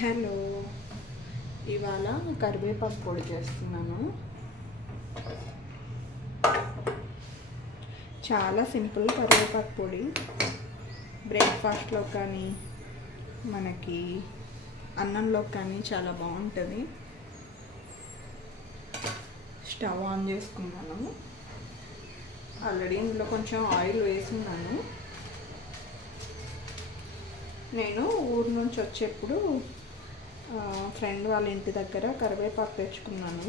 Hello, ఇవాళ కరివేపాకు పొడి చేస్తున్నాను. చాలా సింపుల్ కరివేపాకు పొడి. బ్రేక్ఫాస్ట్లో కానీ మనకి అన్నంలో కానీ చాలా బాగుంటుంది. స్టవ్ ఆన్ చేసుకున్నాను. ఆల్రెడీ ఇందులో కొంచెం ఆయిల్ వేసుకున్నాను. నేను ఊరు నుంచి వచ్చేప్పుడు ఫ్రెండ్ వాళ్ళ ఇంటి దగ్గర కరివేపాకు తెచ్చుకున్నాను.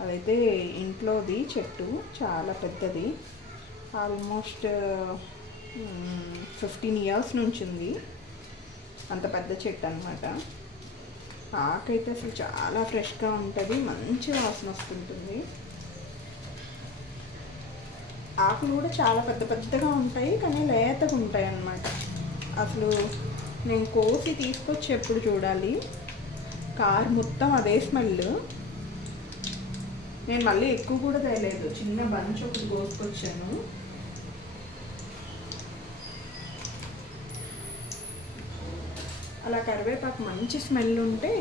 అదైతే ఇంట్లోది చెట్టు, చాలా పెద్దది. ఆల్మోస్ట్ 15 years నుంచి ఉంది. అంత పెద్ద చెట్టు అన్నమాట. ఆకైతే అసలు చాలా ఫ్రెష్గా ఉంటుంది, మంచి వాసన వస్తుంటుంది. ఆకులు కూడా చాలా పెద్ద పెద్దగా ఉంటాయి, కానీ లేతగా ఉంటాయి అన్నమాట. అసలు నేను కోసి తీసుకొచ్చి ఎప్పుడు చూడాలి, కార్ మొత్తం అదే స్మెల్. నేను మళ్ళీ ఎక్కువ కూడా తేలేదు, చిన్న బంచ్ ఒకటి కోసుకొచ్చాను. అలా కరివేపాకు మంచి స్మెల్ ఉంటే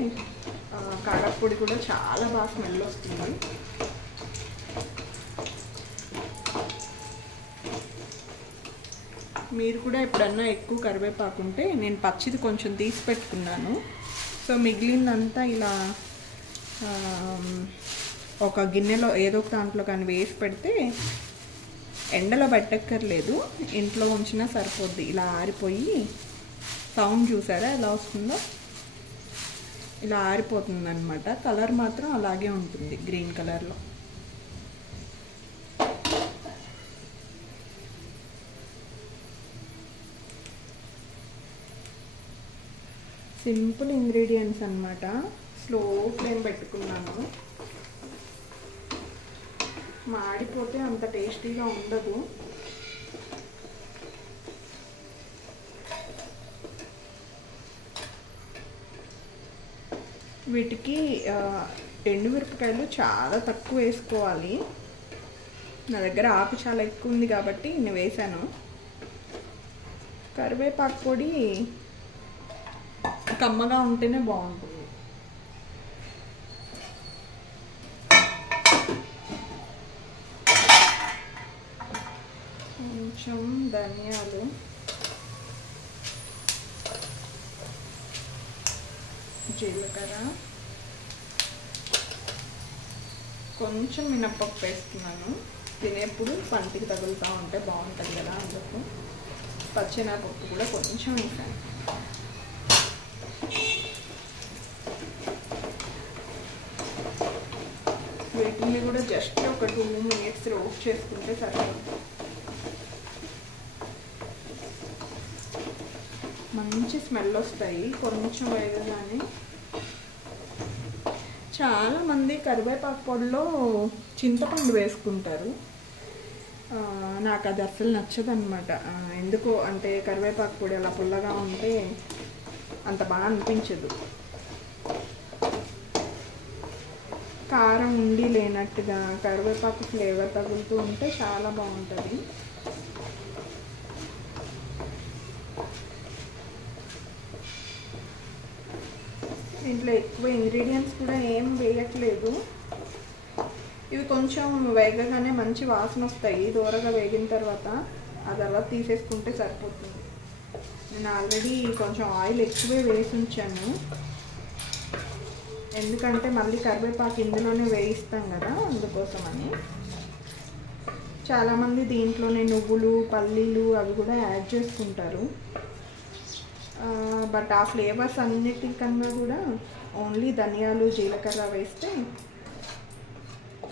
కారప్పొడి కూడా చాలా బాగా స్మెల్ వస్తుంది. మీరు కూడా ఎప్పుడన్నా ఎక్కువ కరివేపాకు ఉంటే, నేను పచ్చిది కొంచెం తీసి పెట్టుకున్నాను. సో మిగిలిందంతా ఇలా ఒక గిన్నెలో ఏదో ఒక దాంట్లో కానీ వేసి పెడితే ఎండలో పెట్టక్కర్లేదు, ఇంట్లో ఉంచినా సరిపోద్ది. ఇలా ఆరిపోయి సౌండ్ చూసారా ఎలా వస్తుందో, ఇలా ఆరిపోతుంది అన్నమాట. కలర్ మాత్రం అలాగే ఉంటుంది, గ్రీన్ కలర్లో. సింపుల్ ఇంగ్రీడియంట్స్ అన్నమాట. స్లో ఫ్లేమ్ పెట్టుకున్నాను. మాడిపోతే అంత టేస్టీగా ఉండదు. వీటికి ఎండుమిరపకాయలు చాలా తక్కువ వేసుకోవాలి. నా దగ్గర ఆకు చాలా ఎక్కువ ఉంది కాబట్టి నేను వేసాను. కరివేపాకు పొడి కమ్మగా ఉంటేనే బాగుంటుంది. కొంచెం ధనియాలు, జీలకర్ర, కొంచెం మినప్పప్పు వేస్తున్నాను. తినేప్పుడు పంటికి తగులుతూ ఉంటే బాగుంటుంది కదా, అందుకు. పచ్చెనగపప్పు కూడా కొంచెం వేసాను. వీటిని కూడా జస్ట్ ఒక 2 minutes రోస్ట్ చేసుకుంటే సరిపోతుంది. మంచి స్మెల్ వస్తాయి కొంచెం వేయగానే. చాలామంది కరివేపాకు పొడిలో చింతపండు వేసుకుంటారు. నాకు అది అస్సలు నచ్చదు అనమాట. ఎందుకో అంటే కరివేపాకు పొడి అలా పుల్లగా ఉంటే అంత బాగా అనిపించదు. కారం ఉండి లేనట్టుగా కరివేపాకు ఫ్లేవర్ తగులుతూ ఉంటే చాలా బాగుంటుంది. దీంట్లో ఎక్కువ ఇంగ్రీడియంట్స్ కూడా ఏం వేయట్లేదు. ఇవి కొంచెం వేగగానే మంచి వాసన వస్తాయి. దూరగా వేగిన తర్వాత ఆ తర్వాత తీసేసుకుంటే సరిపోతుంది. నేను ఆల్రెడీ కొంచెం ఆయిల్ ఎక్కువే వేసి ఉంచాను, ఎందుకంటే మళ్ళీ కరివేపాకు ఇందులోనే వేయిస్తాం కదా, అందుకోసమని. చాలామంది దీంట్లోనే నువ్వులు, పల్లీలు అవి కూడా యాడ్ చేసుకుంటారు. బట్ ఆ ఫ్లేవర్స్ అన్నిటికన్నా కూడా ఓన్లీ ధనియాలు, జీలకర్ర వేస్తే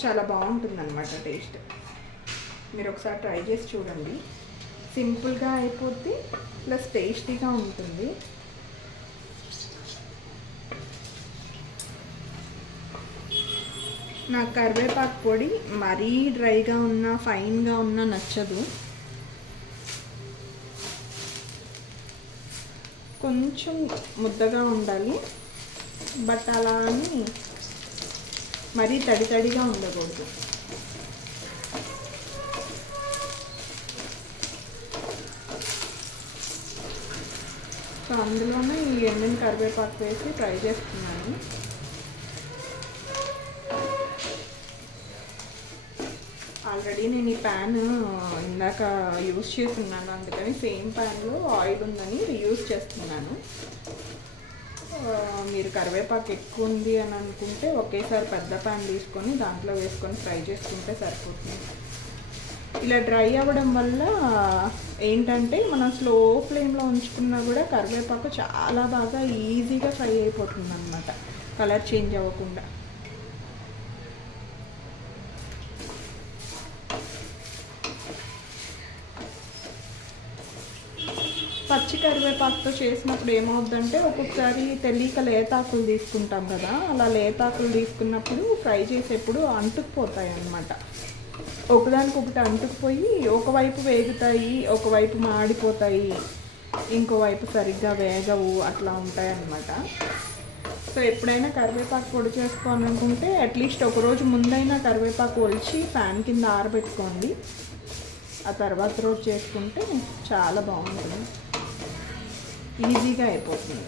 చాలా బాగుంటుంది అన్నమాట టేస్ట్. మీరు ఒకసారి ట్రై చేసి చూడండి. సింపుల్గా అయిపోద్ది, ప్లస్ టేస్టీగా ఉంటుంది. నాకు కరివేపాకు పొడి మరీ డ్రైగా ఉన్నా, ఫైన్గా ఉన్నా నచ్చదు. కొంచెం ముద్దగా ఉండాలి, బట్ అలా అని మరీ తడి తడిగా ఉండకూడదు. సో అందులోనే ఈ ఎండిన కరివేపాకు వేసి ఫ్రై చేస్తున్నాను. ఆల్రెడీ నేను ఈ ప్యాన్ ఇందాక యూజ్ చేస్తున్నాను, అందుకని సేమ్ ప్యాన్లో ఆయిల్ ఉందని రీయూజ్ చేస్తున్నాను. మీరు కరివేపాకు ఎక్కువ ఉంది అని అనుకుంటే ఒకేసారి పెద్ద ప్యాన్ తీసుకొని దాంట్లో వేసుకొని ఫ్రై చేసుకుంటే సరిపోతుంది. ఇలా డ్రై అవ్వడం వల్ల ఏంటంటే మనం స్లో ఫ్లేమ్లో ఉంచుకున్నా కూడా కరివేపాకు చాలా బాగా ఈజీగా ఫ్రై అయిపోతుంది అన్నమాట, కలర్ చేంజ్ అవ్వకుండా. పచ్చి కరివేపాకుతో చేసినప్పుడు ఏమవుద్దంటే ఒక్కొక్కసారి తెలియక లేతాకులు తీసుకుంటాం కదా, అలా లేతాకులు తీసుకున్నప్పుడు ఫ్రై చేసేప్పుడు అంటుకుపోతాయి అన్నమాట. ఒకదానికొకటి అంటుకుపోయి ఒకవైపు వేగుతాయి, ఒకవైపు మాడిపోతాయి, ఇంకోవైపు సరిగ్గా వేగవు, అట్లా ఉంటాయి అన్నమాట. సో ఎప్పుడైనా కరివేపాకు పొడి చేసుకోవాలనుకుంటే అట్లీస్ట్ ఒకరోజు ముందైనా కరివేపాకు ఒలిచి ఫ్యాన్ కింద ఆరబెట్టుకోండి. ఆ తర్వాత రోజు చేసుకుంటే చాలా బాగుంటుంది, ఈజీగా అయిపోతుంది.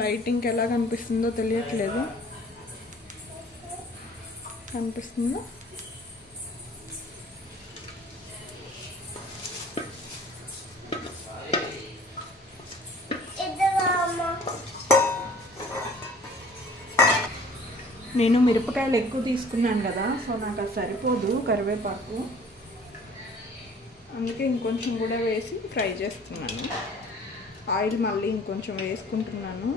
లైటింగ్ ఎలా కనిపిస్తుందో తెలియట్లేదు, కనిపిస్తుందో? నేను మిరపకాయలు ఎక్కువ తీసుకున్నాను కదా, సో నాకు అది సరిపోదు కరివేపాకు, అందుకే ఇంకొంచెం కూడా వేసి ఫ్రై చేస్తున్నాను. ఆయిల్ మళ్ళీ ఇంకొంచెం వేసుకుంటున్నాను.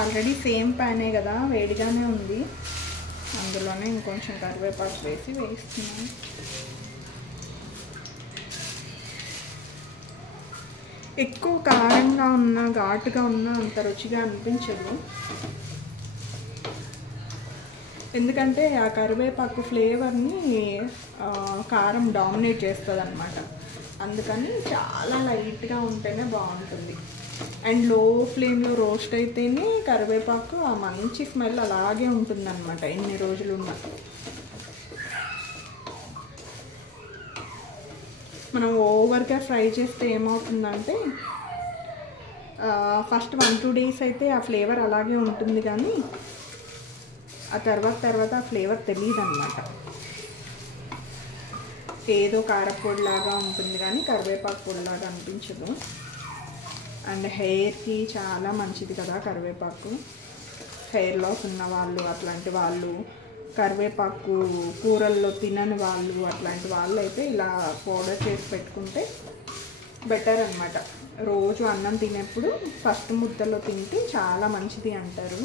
ఆల్రెడీ సేమ్ ప్యానే కదా, వేడిగానే ఉంది, అందులోనే ఇంకొంచెం కరివేపాకు వేసి వేస్తున్నాను. ఎక్కువ కారంగా ఉన్న ఘాటుగా ఉన్న అంత రుచిగా అనిపించదు, ఎందుకంటే ఆ కరివేపాకు ఫ్లేవర్ని కారం డామినేట్ చేస్తుంది అన్నమాట. అందుకని చాలా లైట్గా ఉంటేనే బాగుంటుంది. అండ్ లో ఫ్లేమ్లో రోస్ట్ అయితేనే కరివేపాకు ఆ మంచి స్మెల్ అలాగే ఉంటుందన్నమాట ఎన్ని రోజులు ఉన్నా. మనం ఓవర్గా ఫ్రై చేస్తే ఏమవుతుందంటే ఫస్ట్ 1-2 days అయితే ఆ ఫ్లేవర్ అలాగే ఉంటుంది, కానీ ఆ తర్వాత ఆ ఫ్లేవర్ తెలియదు అన్నమాట. ఏదో కారపొడిలాగా ఉంటుంది కానీ కరివేపాకు పొడిలాగా అనిపించదు. అండ్ హెయిర్కి చాలా మంచిది కదా కరివేపాకు. హెయిర్ లాస్ ఉన్న వాళ్ళు, అట్లాంటి వాళ్ళు, కరివేపాకు కూరల్లో తినని వాళ్ళు, అట్లాంటి వాళ్ళు అయితే ఇలా పౌడర్ చేసి పెట్టుకుంటే బెటర్ అన్నమాట. రోజు అన్నం తినేప్పుడు ఫస్ట్ ముద్దలో తింటే చాలా మంచిది అంటారు.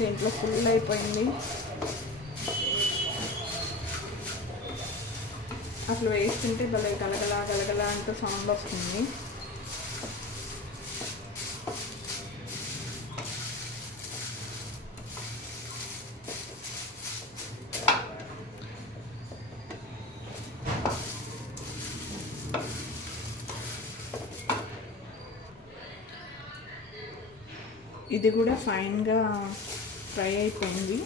దీంట్లో ఫుల్ అయిపోయింది. అసలు వేస్తుంటే భలే గలగలా గలగలా అంటూ సౌండ్ వస్తుంది. ఇది కూడా ఫైన్గా ఫ్రై అయిపోయింది.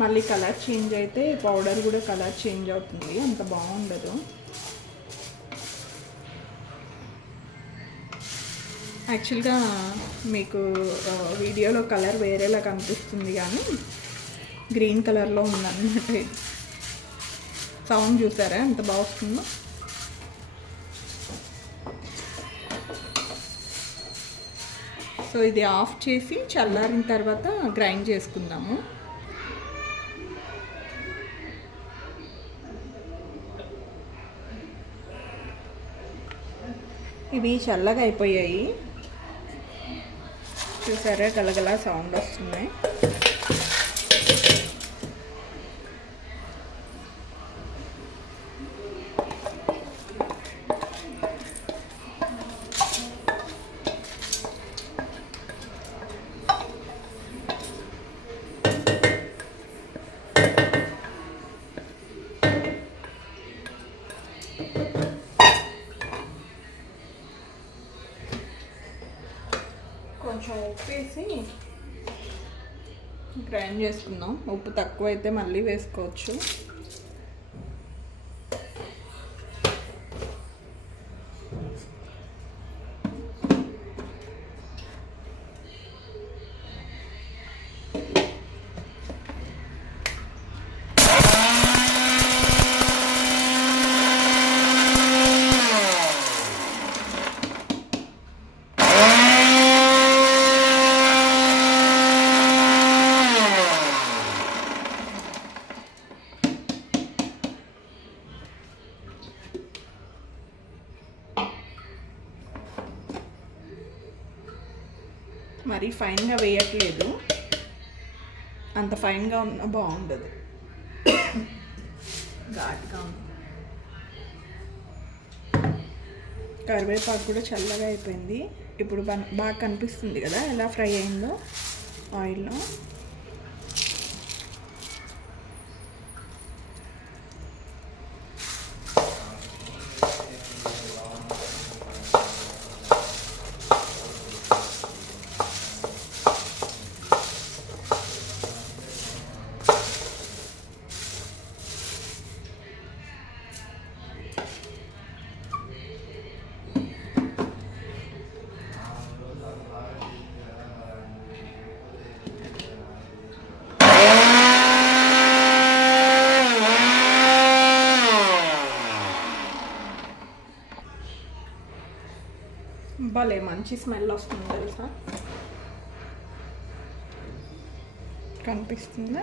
మళ్ళీ కలర్ చేంజ్ అయితే పౌడర్ కూడా కలర్ చేంజ్ అవుతుంది, అంత బాగుండదు. యాక్చువల్గా మీకు వీడియోలో కలర్ వేరేలా కనిపిస్తుంది కానీ గ్రీన్ కలర్లో ఉందన్నమాట. సౌండ్ చూసారా ఎంత బాగుందో. సో ఇది ఆఫ్ చేసి చల్లారిన తర్వాత గ్రైండ్ చేసుకుందాము. ఇవి చల్లగా అయిపోయాయి, చూసారా గలగలా సౌండ్ వస్తున్నాయి. కొంచెం ఉప్పు వేసి గ్రైండ్ చేసుకుందాం. ఉప్పు తక్కువ అయితే మళ్ళీ వేసుకోవచ్చు. మరి ఫైన్గా వేయట్లేదు, అంత ఫైన్గా ఉన్నా బాగుండదు, ఘాటుగా ఉంది. కరివేపాకు కూడా చల్లగా అయిపోయింది. ఇప్పుడు బాగా కనిపిస్తుంది కదా ఎలా ఫ్రై అయిందో ఆయిల్లో. భలే మంచి స్మెల్ వస్తుంది తెలుసా, కనిపిస్తుందా?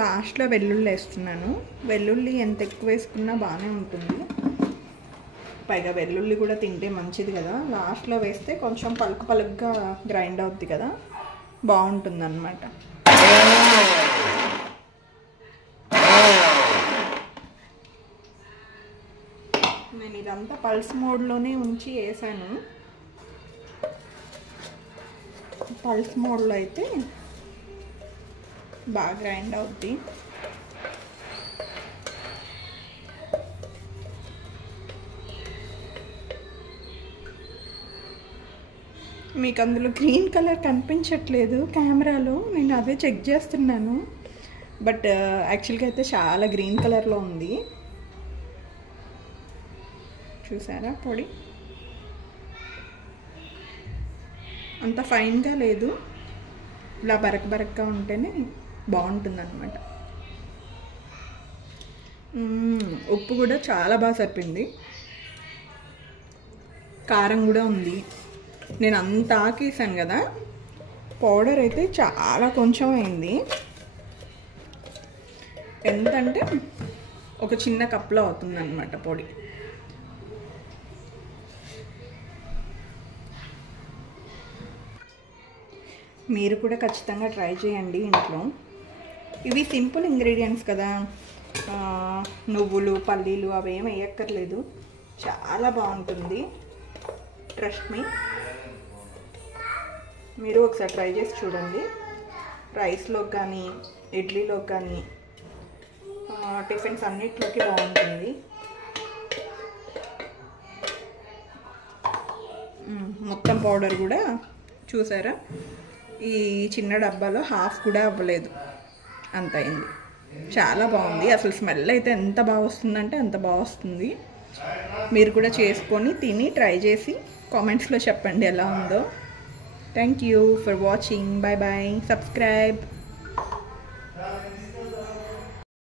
లాస్ట్లో వెల్లుల్లి వేస్తున్నాను. వెల్లుల్లి ఎంత ఎక్కువ వేసుకున్నా బాగానే ఉంటుంది, పైగా వెల్లుల్లి కూడా తింటే మంచిది కదా. లాస్ట్లో వేస్తే కొంచెం పలుకు పలుకుగా గ్రైండ్ అవుద్ది కదా, బాగుంటుంది అన్నమాట. నేను ఇదంతా పల్స్ మోడ్లోనే ఉంచి వేసాను. పల్స్ మోడ్లో అయితే బాగా గ్రైండ్ అవుద్ది. మీకు అందులో గ్రీన్ కలర్ కనిపించట్లేదు కెమెరాలో, నేను అదే చెక్ చేస్తున్నాను. బట్ యాక్చువల్గా అయితే చాలా గ్రీన్ కలర్లో ఉంది. చూసారా పొడి అంత ఫైన్గా లేదు, ఇలా బరక బరకగా ఉంటేనే బాగుంటుంది అన్నమాట. ఉప్పు కూడా చాలా బాగా సరిపోయింది, కారం కూడా ఉంది. నేను అంత ఆకేసాను కదా, పౌడర్ అయితే చాలా కొంచెం అయింది. ఎంతంటే ఒక చిన్న కప్లో అవుతుంది అన్నమాట పొడి. మీరు కూడా ఖచ్చితంగా ట్రై చేయండి ఇంట్లో. ఇవి సింపుల్ ఇంగ్రీడియంట్స్ కదా, నువ్వులు పల్లీలు అవేం వేయక్కర్లేదు, చాలా బాగుంటుంది. ట్రస్ట్ మీ, మీరు ఒకసారి ట్రై చేసి చూడండి. రైస్లోకి కానీ ఇడ్లీలోకి కానీ టిఫిన్స్ అన్నిట్లోకి బాగుంటుంది. మొత్తం పౌడర్ కూడా చూసారా, ఈ చిన్న డబ్బాలో హాఫ్ కూడా అవ్వలేదు, అంత అయింది. చాలా బాగుంది. అసలు స్మెల్ అయితే ఎంత బాగా వస్తుందంటే అంత బాగా వస్తుంది. మీరు కూడా చేసుకొని తిని ట్రై చేసి కామెంట్స్లో చెప్పండి ఎలా ఉందో. Thank you for watching. Bye bye. Subscribe.